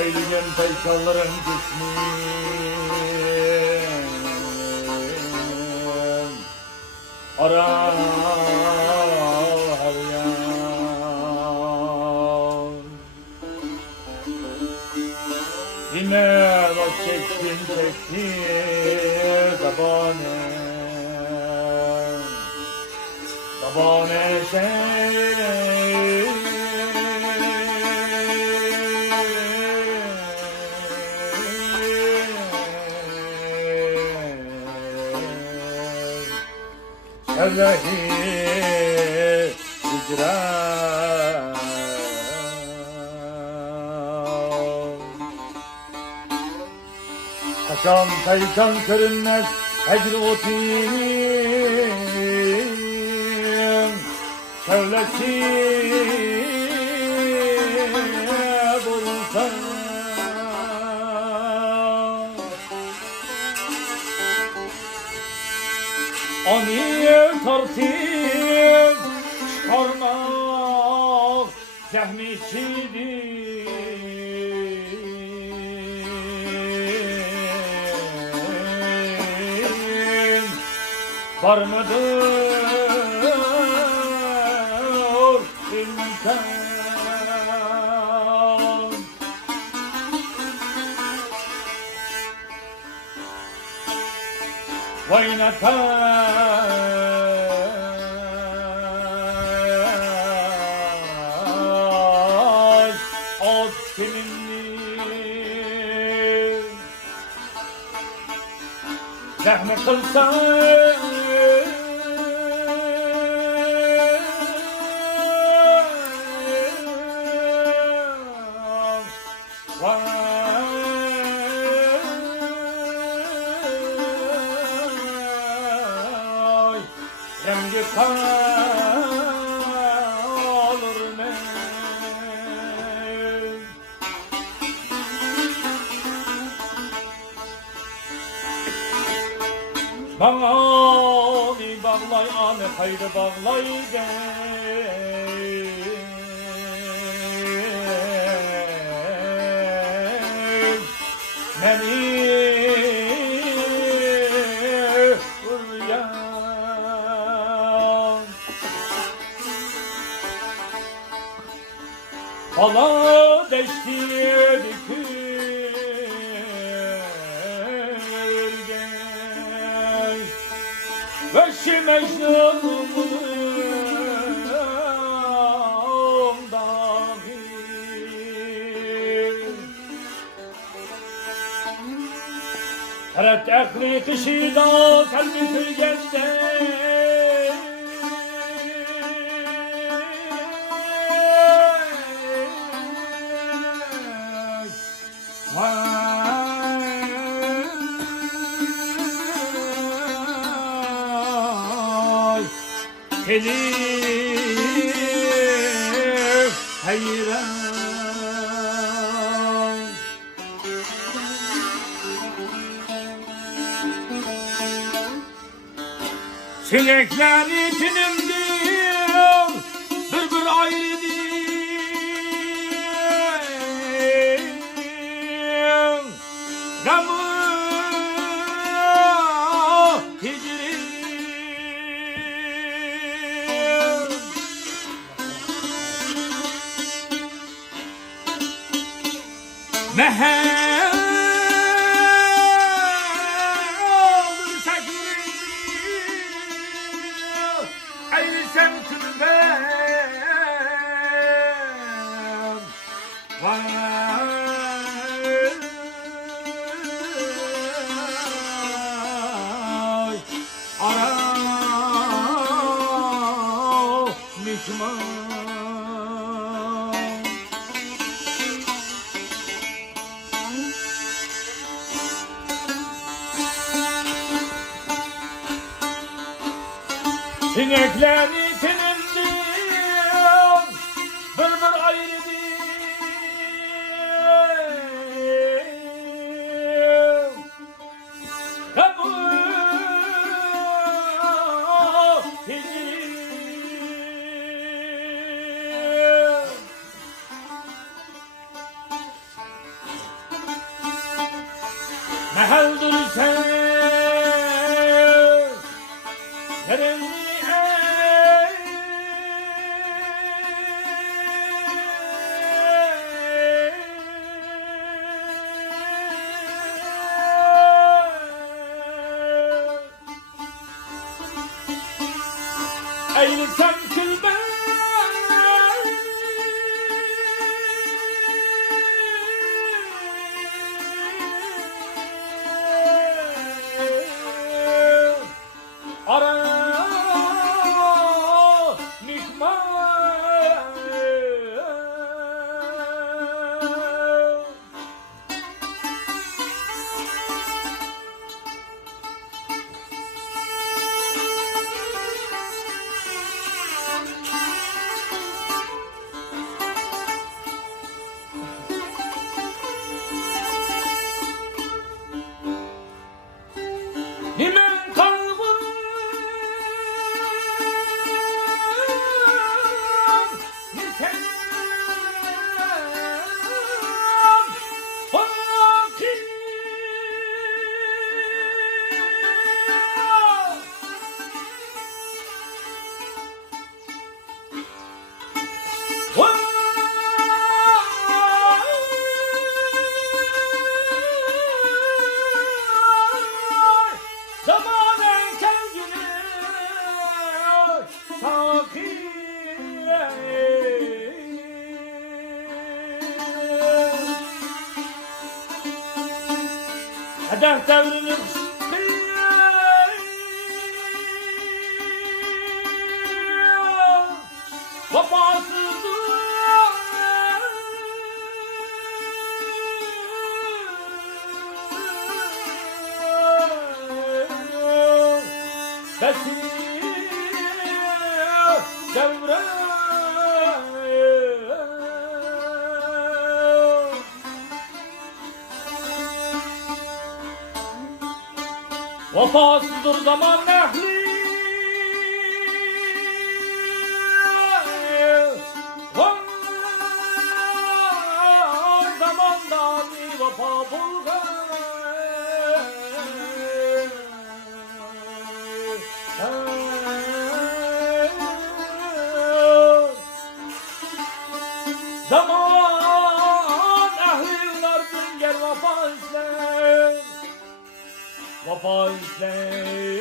Eylül'ün peykalların gitmiş ara her yan. Yine bak çektim tabane şey. Şerrehi hicran Kaçan kayıkan görünmez ecr otin Şöylesi bulsan Anı tartip çıkarmak zahmetçidir Var mıdır imkan Vay ne Zahmet kılsan vay rengi kalır ne Bağlı bağlay anı haydi bağlay gel Beni uyan Bala deşti Veşi Mecnun'um dahi Teret ekli kişida kalbi tülgende Elif hayran Sinekler içinimdir bir ayrıdır Gamı hicri Meher olur sakın Eylesen külben Vay ara mişman Sinekler içinimdir bir ayrıdır Kabul hicri محل sen Nereni eğilsem külben ara nikma Nimen kalbim ni sen fakir Zamanın kendini Hedef devrini Besini devre Vefasızdır zaman ehli Vay zamanda bir vefa bulgar Zaman ehliler bir yer vefa izler Vefa izler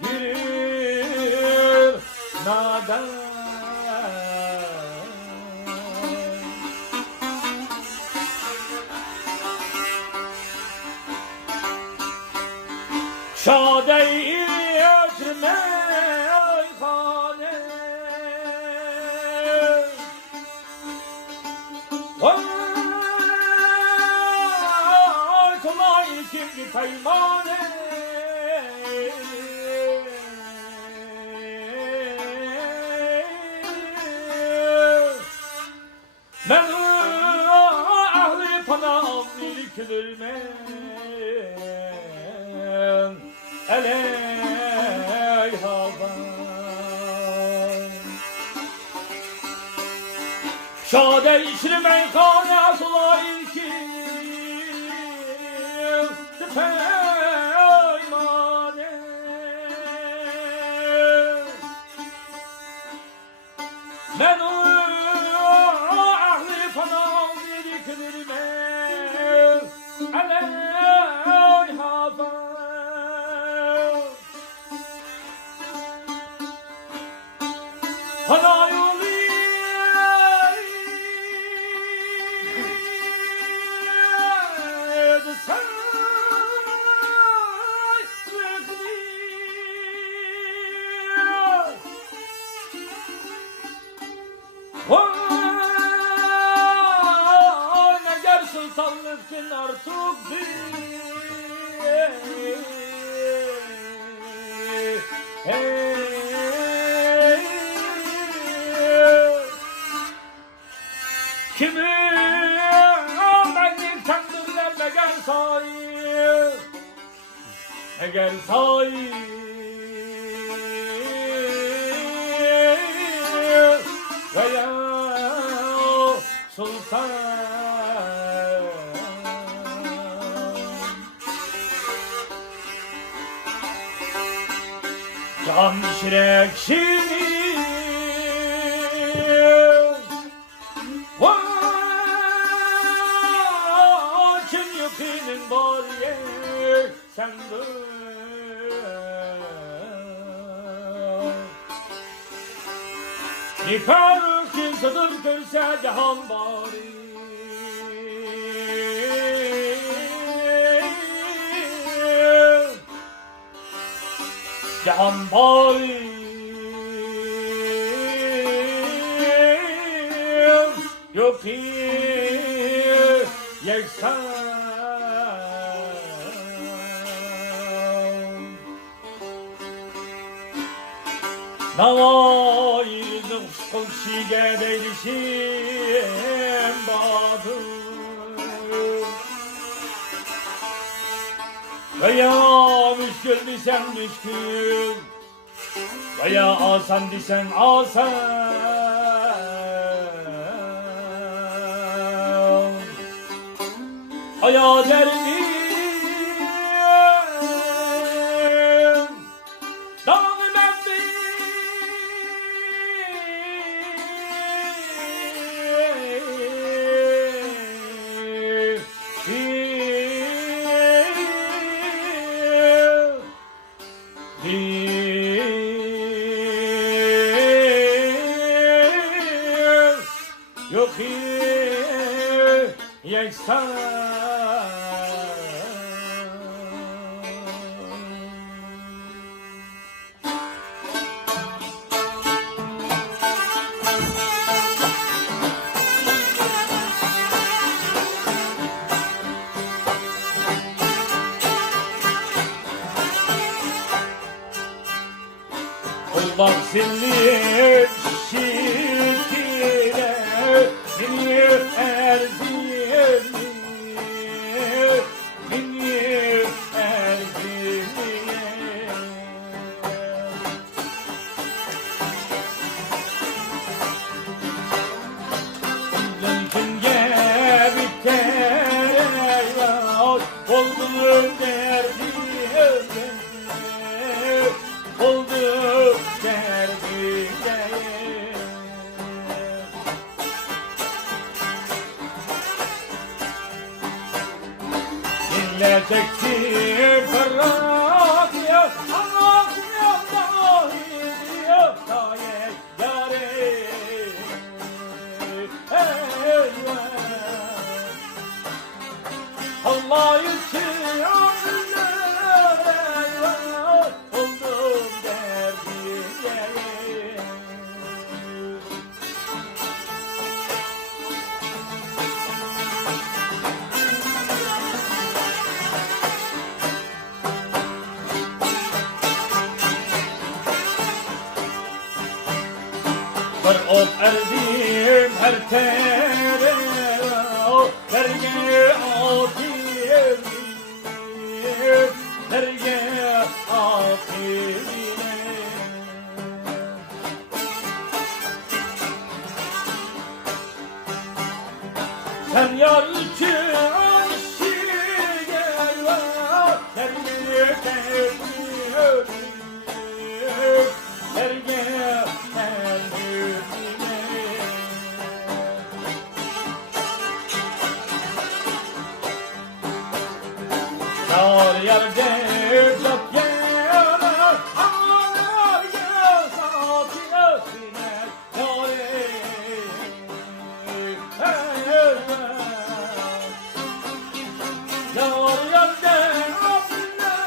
Yürür nadan Şade-i meyhane Vay kolay kimdi peymane Men ahli panam birikilirmen Aleyha Şade içli meyhane sulayın ki peymane Men ahli fanam birikilirmen Aleyha Hana yolu say ne dersin sanlıksın artık Kimi benim takdirlerime gel sahip Gel sahip Veya Şirek şirin Vaçın yükünün var yer sendir Nifer kimsedir görse cihan bari Cihan bari Yok ki yeksan Navayizim kılşige değilişim badır Veya müşkül disen müşkül Veya asan disen asan Aya derdim Dağım Yok ki yeksan Kullar sinir şirkine Minir erzimi Minir erzimi Lünkünge biter Oldu derdim Oldu derdine Dinleyecekti ferrak ya Allah ya dahil ya dayek yâre Allah için Bir ot erdim her tere Derge atirimi Derge atirine Sen yar için şiir var Derge terbiyor Derge Yar yar cevap yana Ağlar ya safiyesine Yare Yar yar cevap yana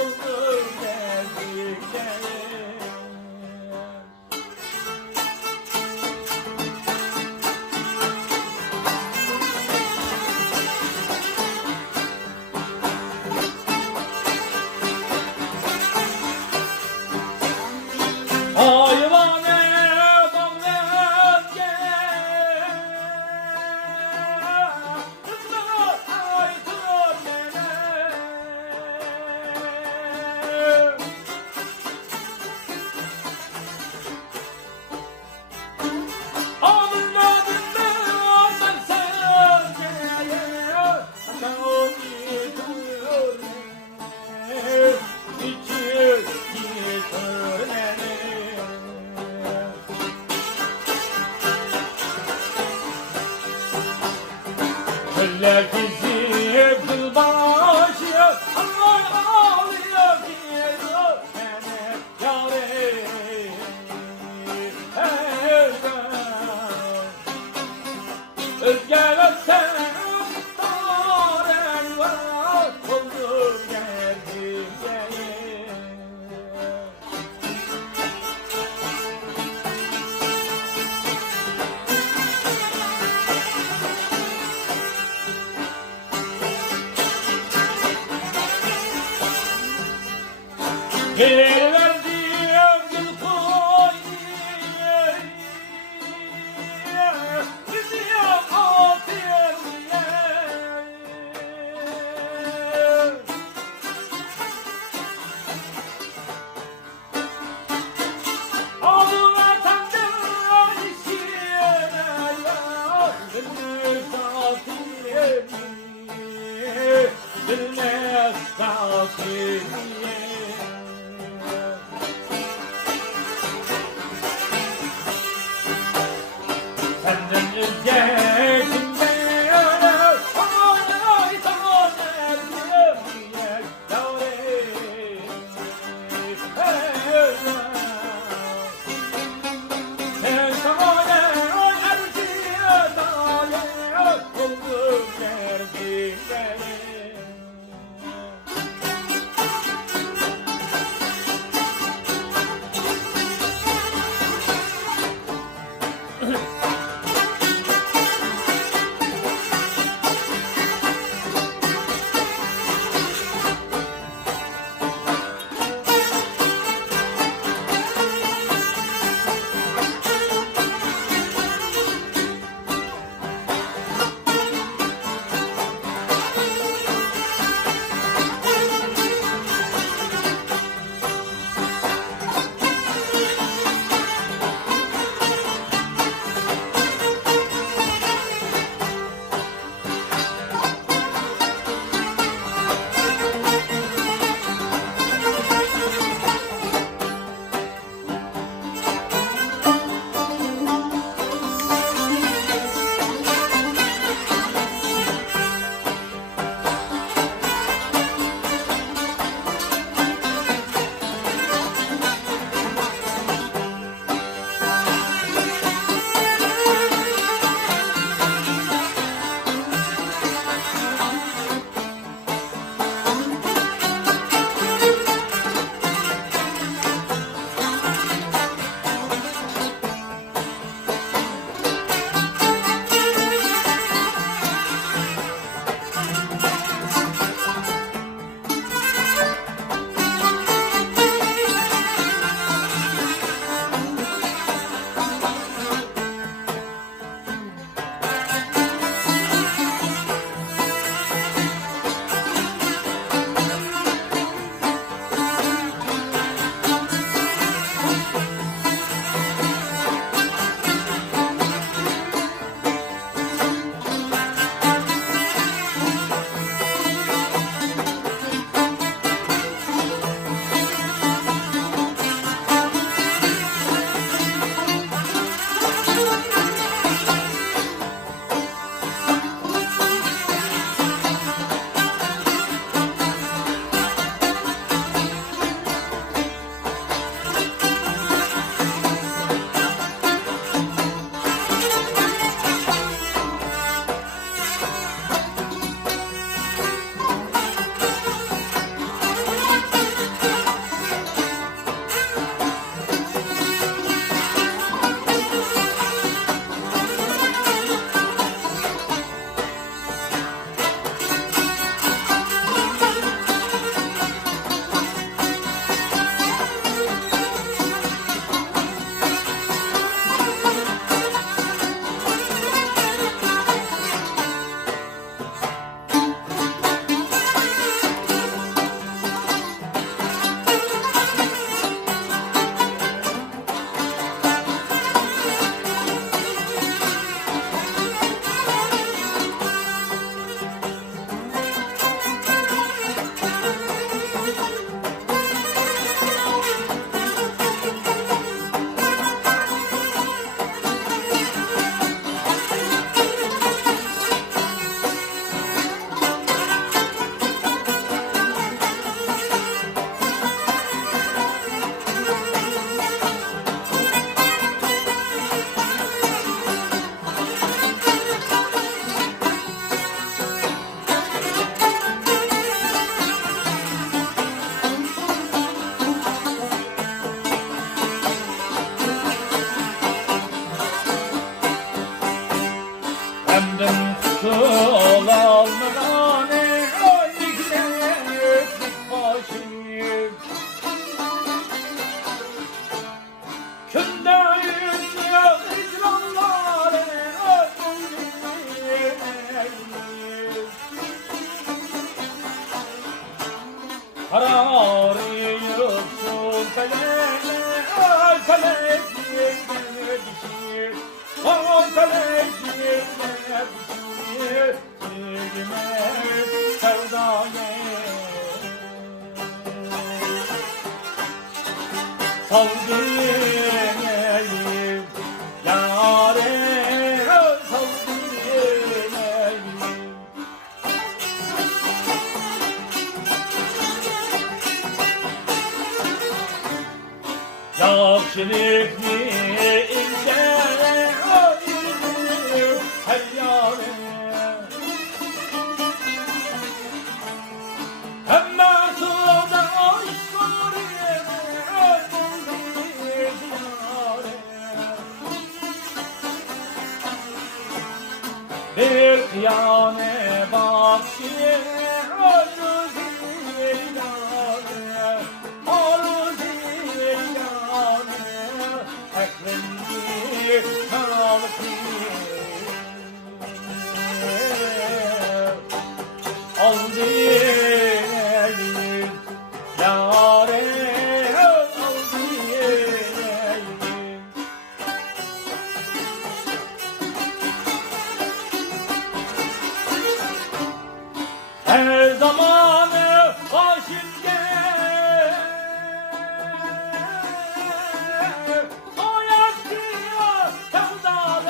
Oldu geldikçe Hayvane bağlan gel Kızlara aykır gene Ağırladın ben sen gel Sen o gidiyor İçi Eller kizip kılbaşı Aman ağlıyor diyor Beni yâre Özgel öpsen Taren var Olur geldim Bir verdiğim gül koy Gidiyor afiyet Oğlu vatandaş işiyeler Bilmez afiyet Bilmez afiyet Yakşılıklı ince her yâre Hemme tuğda aşkları bir kıyane bakşi her zamanı aşık gel ayak diyor sevdalar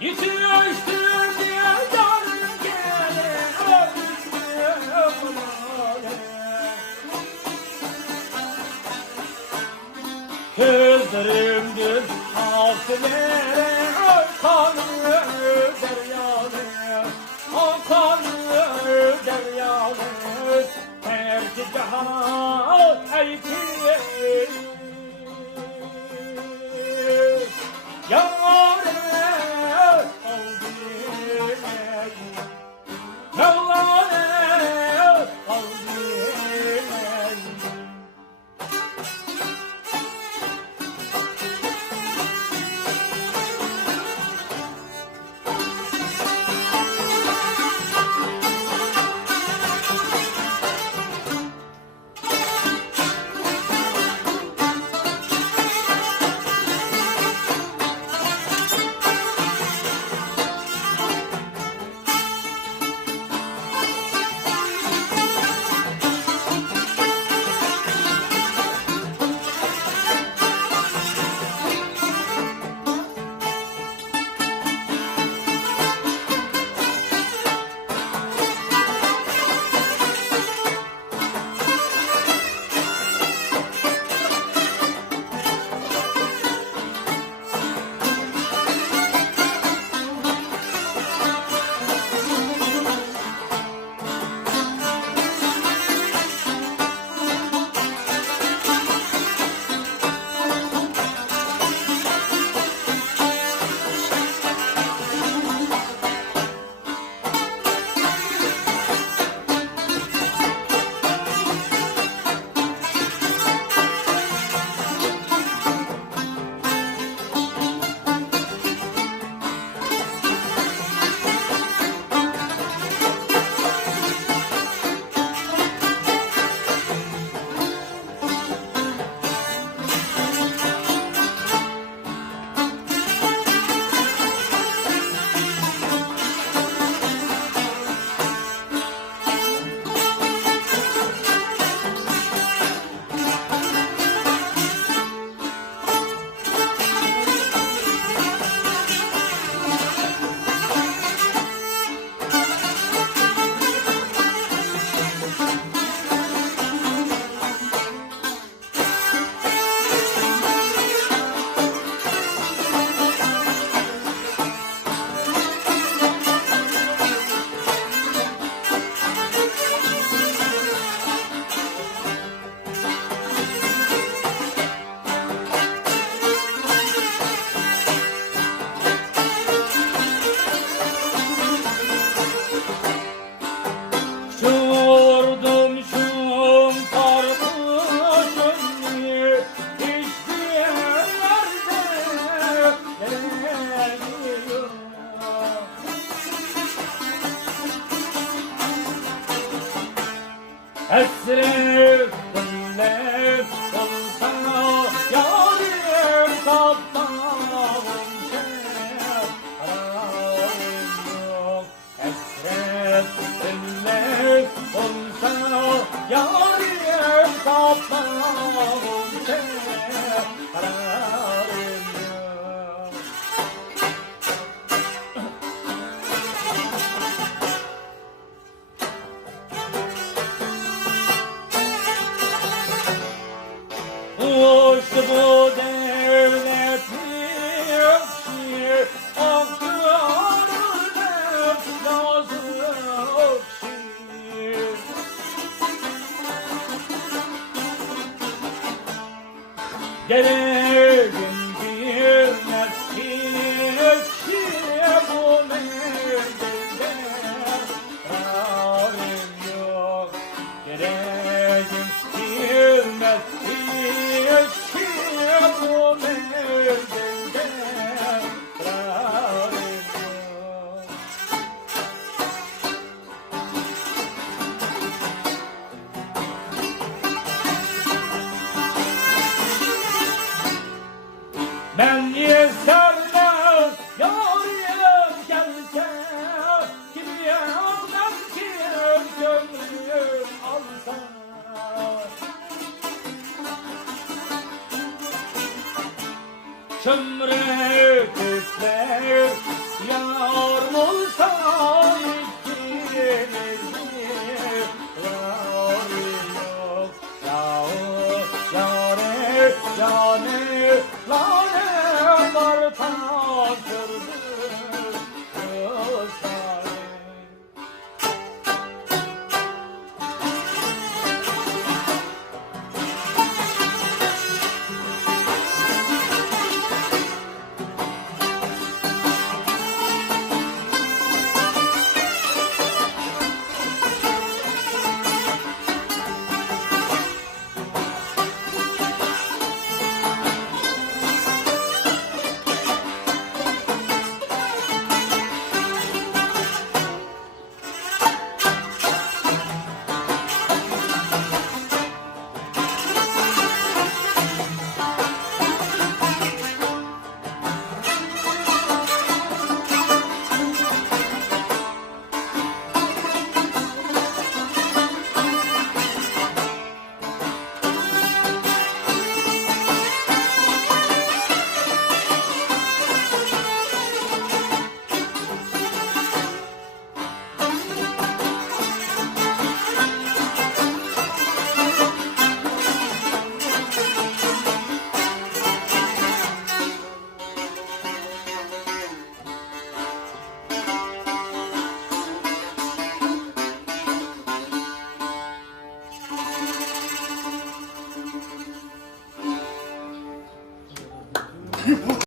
yitiştir diye yarın gelir Kızdırımdır altınere kanlı deryalı kanlı deryalı terk cihana eyti yâre aldı Mevlane aldı Esrif dinlef olsana yarim kaptanım şerarim yok. Esrif dinlef olsana yarim kaptanım şerarim yok. Uçtu bu devletin şiir, aktarır yazık şiir. Gereğin bilmez ki şiir bu mendilde rarim yok. Gereğin bilmez ki şiir bu mendilde rarim yok. Ben yeserler yarim gelse, kimyamdan bir gönlüm alsa. Şömrek üfler yar olsa ikimiz bir yarim yok. Yâre lane var taşırdı gözleri.